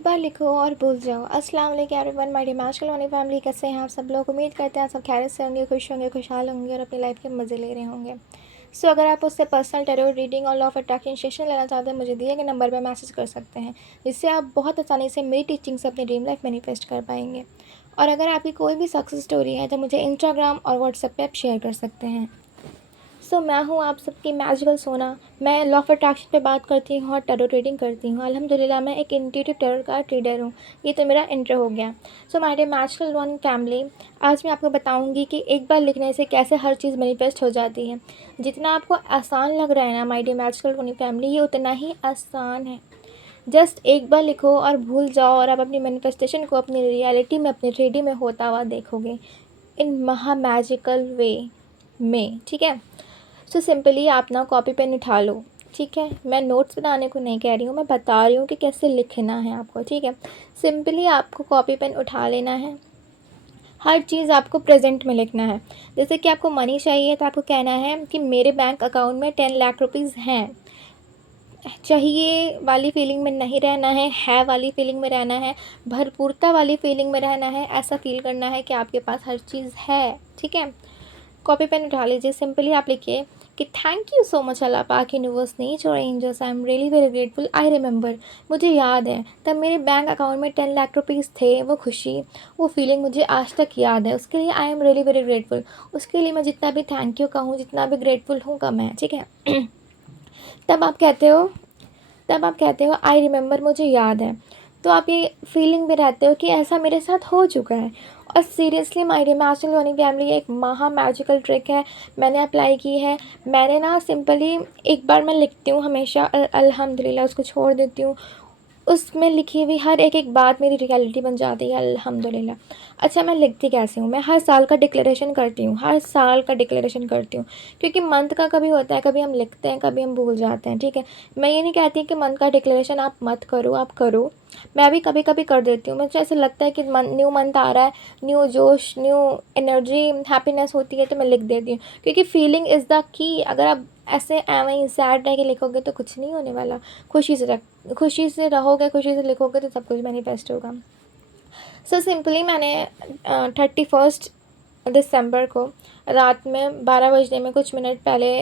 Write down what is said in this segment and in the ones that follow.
एक बार लिखो और भूल जाओ। अस्सलाम वालेकुम everyone, my dear magical money family, कैसे हैं आप सब लोग। उम्मीद करते हैं आप सब खैरियत से होंगे, खुश होंगे, खुशहाल होंगे और अपनी लाइफ के मज़े ले रहे होंगे। सो अगर आप उससे पर्सनल टैरो रीडिंग और लॉ ऑफ अट्रैक्शन सेशन लेना चाहते हैं, मुझे दिए गए नंबर पर मैसेज कर सकते हैं, जिससे आप बहुत आसानी से मेरी टीचिंग से अपनी ड्रीम लाइफ मैनिफेस्ट कर पाएंगे। और अगर आपकी कोई भी सक्सेस स्टोरी है तो मुझे इंस्टाग्राम और व्हाट्सएप पे आप शेयर कर सकते हैं। मैं हूँ आप सबकी मैजिकल सोना। मैं लॉ ऑफ अट्रैक्शन पे बात करती हूँ और टैरो रीडिंग करती हूँ। अल्हम्दुलिल्लाह मैं एक इंट्यूटिव टैरो कार्ड रीडर हूँ। ये तो मेरा इंट्रो हो गया। My dear magical one family, आज मैं आपको बताऊँगी कि एक बार लिखने से कैसे हर चीज़ मैनिफेस्ट हो जाती है। जितना आपको आसान लग रहा है ना my dear magical one family, ये उतना ही आसान है। जस्ट एक बार लिखो और भूल जाओ और आप अपनी मैनिफेस्टेशन को अपनी रियलिटी में, अपनी थ्री में होता हुआ देखोगे इन महा मैजिकल वे में। ठीक है। सिंपली आप ना कॉपी पेन उठा लो। ठीक है, मैं नोट्स बनाने को नहीं कह रही हूँ, मैं बता रही हूँ कि कैसे लिखना है आपको। ठीक है, सिंपली आपको कॉपी पेन उठा लेना है। हर चीज़ आपको प्रेजेंट में लिखना है। जैसे कि आपको मनी चाहिए तो आपको कहना है कि मेरे बैंक अकाउंट में 10 लाख रुपीज़ हैं। चाहिए वाली फीलिंग में नहीं रहना है वाली फीलिंग में रहना है, भरपूरता वाली फीलिंग में रहना है। ऐसा फील करना है कि आपके पास हर चीज़ है। ठीक है, कॉपी पेन उठा लीजिए। सिंपली आप लिखिए कि thank you so much Allah पाक, universe, nature, angels, I am really very grateful. I remember, मुझे याद है तब मेरे बैंक अकाउंट में 10 लाख रुपीज़ थे। वो खुशी, वो फीलिंग मुझे आज तक याद है। उसके लिए आई एम रियली वेरी ग्रेटफुल। उसके लिए मैं जितना भी थैंक यू कहूँ, जितना भी ग्रेटफुल हूँ कम है। ठीक है। तब आप कहते हो तब आप कहते हो आई रिमेंबर, मुझे याद है। तो आप ये फीलिंग में रहते हो कि ऐसा मेरे साथ हो चुका है। और सीरियसली माय डियर मैजिकल वाली फैमिली, ये एक महा मैजिकल ट्रिक है, मैंने अप्लाई की है। मैंने ना सिंपली एक बार मैं लिखती हूँ हमेशा, अल्हम्दुलिल्लाह उसको छोड़ देती हूँ। उसमें लिखी हुई हर एक एक बात मेरी रियलिटी बन जाती है, अल्हम्दुलिल्लाह। अच्छा, मैं लिखती कैसे हूँ? मैं हर साल का डिक्लेरेशन करती हूँ, हर साल का डिक्लेरेशन करती हूँ। क्योंकि मंथ का कभी होता है, कभी हम लिखते हैं, कभी हम भूल जाते हैं। ठीक है, मैं ये नहीं कहती कि मंथ का डिक्लेरेशन आप मत करो, आप करो। मैं भी कभी कभी कर देती हूँ। मुझे ऐसा लगता है कि न्यू मंथ आ रहा है, न्यू जोश, न्यू एनर्जी, हैप्पीनेस होती है, तो मैं लिख देती हूँ। क्योंकि फीलिंग इज़ द की। अगर आप ऐसे वहीं सैड रह के लिखोगे तो कुछ नहीं होने वाला। खुशी से रहोगे, खुशी से लिखोगे तो सब कुछ मैनिफेस्ट होगा। सिंपली मैंने 31 दिसंबर को रात में 12 बजने में कुछ मिनट पहले,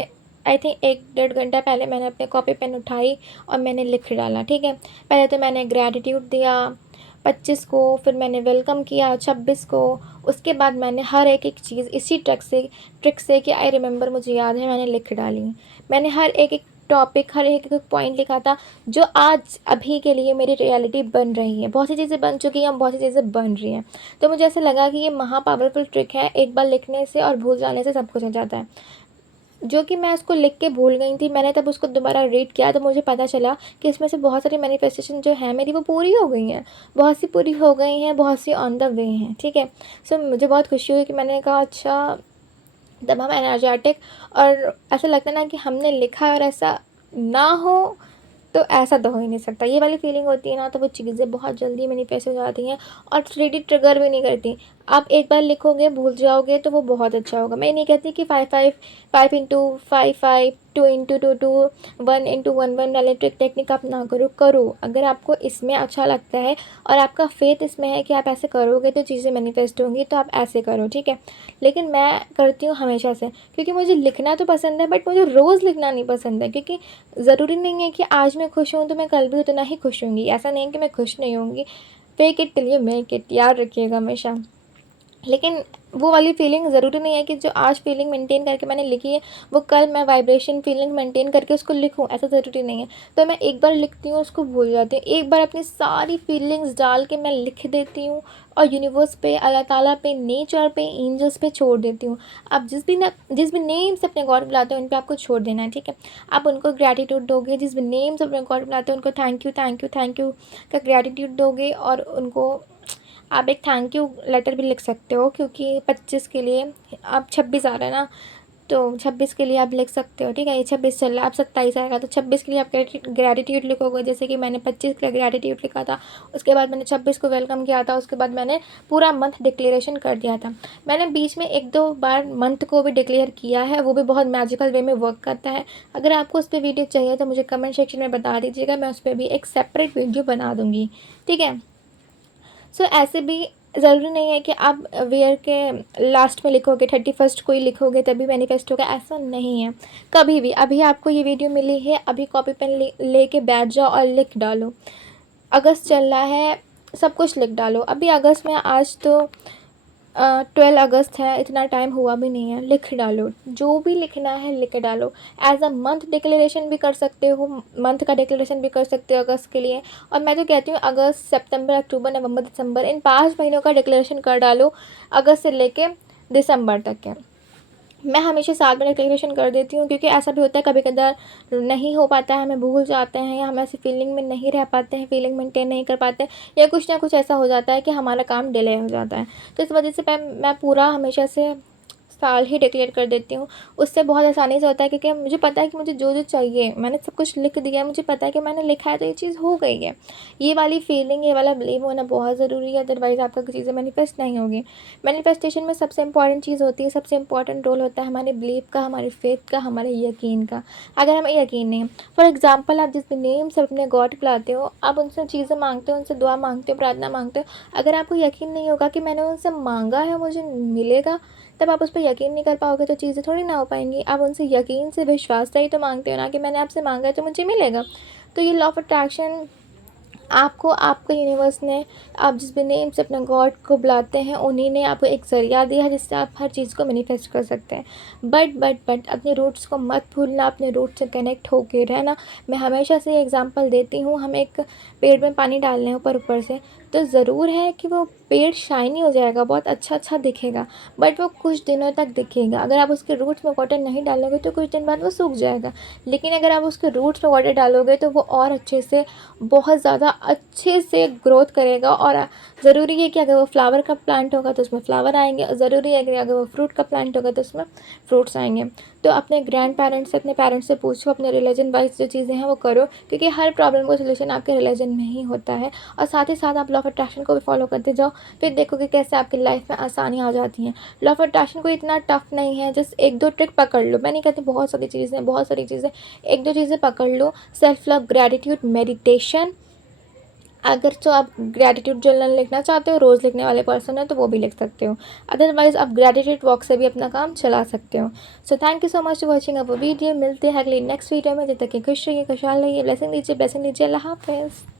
आई थिंक 1-1.5 घंटा पहले, मैंने अपने कॉपी पेन उठाई और मैंने लिख डाला। ठीक है, पहले तो मैंने ग्रैटिट्यूड दिया 25 को, फिर मैंने वेलकम किया 26 को। उसके बाद मैंने हर एक एक चीज़ इसी ट्रिक से कि आई रिमेंबर, मुझे याद है, मैंने लिख डाली। मैंने हर एक एक टॉपिक, हर एक एक पॉइंट लिखा था जो आज अभी के लिए मेरी रियलिटी बन रही है। बहुत सी चीज़ें बन चुकी हैं, बहुत सी चीज़ें बन रही हैं। तो मुझे ऐसा लगा कि ये महा पावरफुल ट्रिक है, एक बार लिखने से और भूल जाने से सब कुछ हो जाता है। जो कि मैं उसको लिख के भूल गई थी, मैंने तब उसको दोबारा रीड किया तो मुझे पता चला कि इसमें से बहुत सारी मैनिफेस्टेशन जो है मेरी, वो पूरी हो गई हैं। बहुत सी पूरी हो गई हैं, बहुत सी ऑन द वे हैं। ठीक है, मुझे बहुत खुशी हुई कि मैंने कहा अच्छा, तब हम एनर्जेटिक, और ऐसा लगता है ना कि हमने लिखा और ऐसा ना हो तो ऐसा तो हो ही नहीं सकता। ये वाली फीलिंग होती है ना, तो वो चीज़ें बहुत जल्दी मैनिफेस्ट हो जाती हैं और 3D ट्रिगर भी नहीं करती। आप एक बार लिखोगे, भूल जाओगे तो वो बहुत अच्छा होगा। मैं नहीं कहती कि 5 5 2 1 वाले ट्रिक टेक्निक आप ना करो। अगर आपको इसमें अच्छा लगता है और आपका फेथ इसमें है कि आप ऐसे करोगे तो चीज़ें मैनिफेस्ट होंगी, तो आप ऐसे करो। ठीक है, लेकिन मैं करती हूँ हमेशा से, क्योंकि मुझे लिखना तो पसंद है, बट मुझे रोज़ लिखना नहीं पसंद है। क्योंकि ज़रूरी नहीं है कि आज मैं खुश हूँ तो मैं कल भी उतना ही खुश होंगी। ऐसा नहीं है कि मैं खुश नहीं होंगी। Fake it till you make it, याद रखिएगा हमेशा। लेकिन वो वाली फीलिंग ज़रूरी नहीं है कि जो आज फीलिंग मेंटेन करके मैंने लिखी है वो कल मैं वाइब्रेशन फीलिंग मेंटेन करके उसको लिखूं, ऐसा ज़रूरी नहीं है। तो मैं एक बार लिखती हूँ, उसको भूल जाती हूँ। एक बार अपनी सारी फीलिंग्स डाल के मैं लिख देती हूँ और यूनिवर्स पे, अल्लाह ताला पे, नेचर पे, एंजल्स पे छोड़ देती हूँ। आप जिस भी नेम से अपने गॉड बुलाते हो उन पर आपको छोड़ देना है। ठीक है, आप उनको ग्रैटिट्यूड दोगे, जिस भी नेम से अपने गॉड बुलाते हो उनको थैंक यू का ग्रैटिट्यूड दोगे। और उनको आप एक थैंक यू लेटर भी लिख सकते हो, क्योंकि 25 के लिए, अब 26 आ रहा है ना, तो 26 के लिए आप लिख सकते हो, ठीक है। ये 26 चल रहा है, अब 27 आएगा, तो 26 के लिए आप ग्रैटिट्यूड लिखोगे। जैसे कि मैंने 25 के लिए ग्रैटिट्यूड लिखा था, उसके बाद मैंने 26 को वेलकम किया था, उसके बाद मैंने पूरा मंथ डिक्लेरेशन कर दिया था। मैंने बीच में 1-2 बार मंथ को भी डिक्लेयर किया है, वो भी बहुत मैजिकल वे में वर्क करता है। अगर आपको उस पर वीडियो चाहिए तो मुझे कमेंट सेक्शन में बता दीजिएगा, मैं उस पर भी एक सेपरेट वीडियो बना दूँगी, ठीक है। सो ऐसे भी ज़रूरी नहीं है कि आप ईयर के लास्ट में लिखोगे, 31st को ही लिखोगे तभी मैनिफेस्ट होगा, ऐसा नहीं है। कभी भी, अभी आपको ये वीडियो मिली है, अभी कॉपी पेन लेके बैठ जाओ और लिख डालो। अगस्त चल रहा है, सब कुछ लिख डालो। अभी अगस्त में, आज तो 12 अगस्त है, इतना टाइम हुआ भी नहीं है, लिख डालो, जो भी लिखना है लिख डालो। एज अ मंथ डिक्लेरेशन भी कर सकते हो, मंथ का डिक्लेरेशन भी कर सकते हो अगस्त के लिए। और मैं तो कहती हूँ अगस्त, सितंबर, अक्टूबर, नवंबर, दिसंबर, इन 5 महीनों का डिक्लेरेशन कर डालो, अगस्त से लेके दिसंबर तक के। मैं हमेशा साथ में डिक्लेरेशन कर देती हूँ, क्योंकि ऐसा भी होता है कभी कदार नहीं हो पाता है, हमें भूल जाते हैं, या हम ऐसी फीलिंग में नहीं रह पाते हैं, फीलिंग मेंटेन नहीं कर पाते, या कुछ ना कुछ ऐसा हो जाता है कि हमारा काम डिले हो जाता है। तो इस वजह से मैं पूरा हमेशा से साल ही डिक्लेयर कर देती हूँ। उससे बहुत आसानी से होता है, क्योंकि मुझे पता है कि मुझे जो जो चाहिए मैंने सब कुछ लिख दिया है, मुझे पता है कि मैंने लिखा है तो ये चीज़ हो गई है। ये वाली फीलिंग, ये वाला बिलीव होना बहुत ज़रूरी है, अदरवाइज़ आपका कोई चीज़ें मैनिफेस्ट नहीं होगी। मैनिफेस्टेशन में सबसे इंपॉर्टेंट चीज़ होती है, सबसे इंपॉर्टेंट रोल होता है हमारे बिलीव का, हमारे फेथ का, हमारे यकीन का। अगर हमें यकीन नहीं है, फॉर एग्जाम्पल आप जिस नेम से अपने गॉड बुलाते हो, आप उनसे चीज़ें मांगते हो, उनसे दुआ मांगते हो, प्रार्थना मांगते हो, अगर आपको यकीन नहीं होगा कि मैंने उनसे मांगा है मुझे मिलेगा, तब आप उस पर यकीन नहीं कर पाओगे, तो चीज़ें थोड़ी ना हो पाएंगी। आप उनसे यकीन से, विश्वास से ही तो मांगते हो ना, कि मैंने आपसे मांगा है तो मुझे मिलेगा। तो ये लॉ ऑफ अट्रैक्शन आपको, आपके यूनिवर्स ने, आप जिस भी नेम से अपने गॉड को बुलाते हैं, उन्हीं ने आपको एक ज़रिया दिया है जिससे आप हर चीज़ को मैनिफेस्ट कर सकते हैं। बट अपने रूट्स को मत भूलना, अपने रूट से कनेक्ट होके रहना। मैं हमेशा से ये एग्जांपल देती हूँ, हम एक पेड़ में पानी डाल रहे हैं ऊपर ऊपर से, तो ज़रूर है कि वो पेड़ शाइनी हो जाएगा, बहुत अच्छा दिखेगा, बट वो कुछ दिनों तक दिखेगा। अगर आप उसके रूट्स में वाटर नहीं डालोगे तो कुछ दिन बाद वो सूख जाएगा। लेकिन अगर आप उसके रूट्स में वाटर डालोगे तो वो और अच्छे से, बहुत ज़्यादा अच्छे से ग्रोथ करेगा। और ज़रूरी है कि अगर वो फ्लावर का प्लांट होगा तो उसमें फ्लावर आएंगे, और ज़रूरी है कि अगर वो फ्रूट का प्लांट होगा तो उसमें फ्रूट्स आएंगे। तो अपने ग्रैंड पेरेंट्स से, अपने पेरेंट्स से पूछो, अपने रिलीजन वाइज जो चीज़ें हैं वो करो, क्योंकि हर प्रॉब्लम का सोल्यूशन आपके रिलीजन में ही होता है। और साथ ही साथ आप लॉ ऑफ अट्रैक्शन को भी फॉलो करते जाओ, फिर देखोगे कैसे आपकी लाइफ में आसानी आ जाती हैं। लॉ ऑफ अट्रैक्शन कोई इतना टफ नहीं है, जस्ट 1-2 ट्रिक पकड़ लो। मैं नहीं कहती बहुत सारी चीज़ें, 1-2 चीज़ें पकड़ लो। Self love, gratitude, meditation. अगर तो आप ग्रैटिट्यूड जर्नल लिखना चाहते हो, रोज़ लिखने वाले पर्सन है, तो वो भी लिख सकते हो। अदरवाइज़ आप ग्रैटिट्यूड वॉक से भी अपना काम चला सकते हो। So thank you so much for watching our video. मिलते हैं अगली नेक्स्ट वीडियो में। जब तक कि खुश रहिए, खुशहाल रहिए, ब्लेसिंग लीजिए, अल्लाह हाफ़िज़।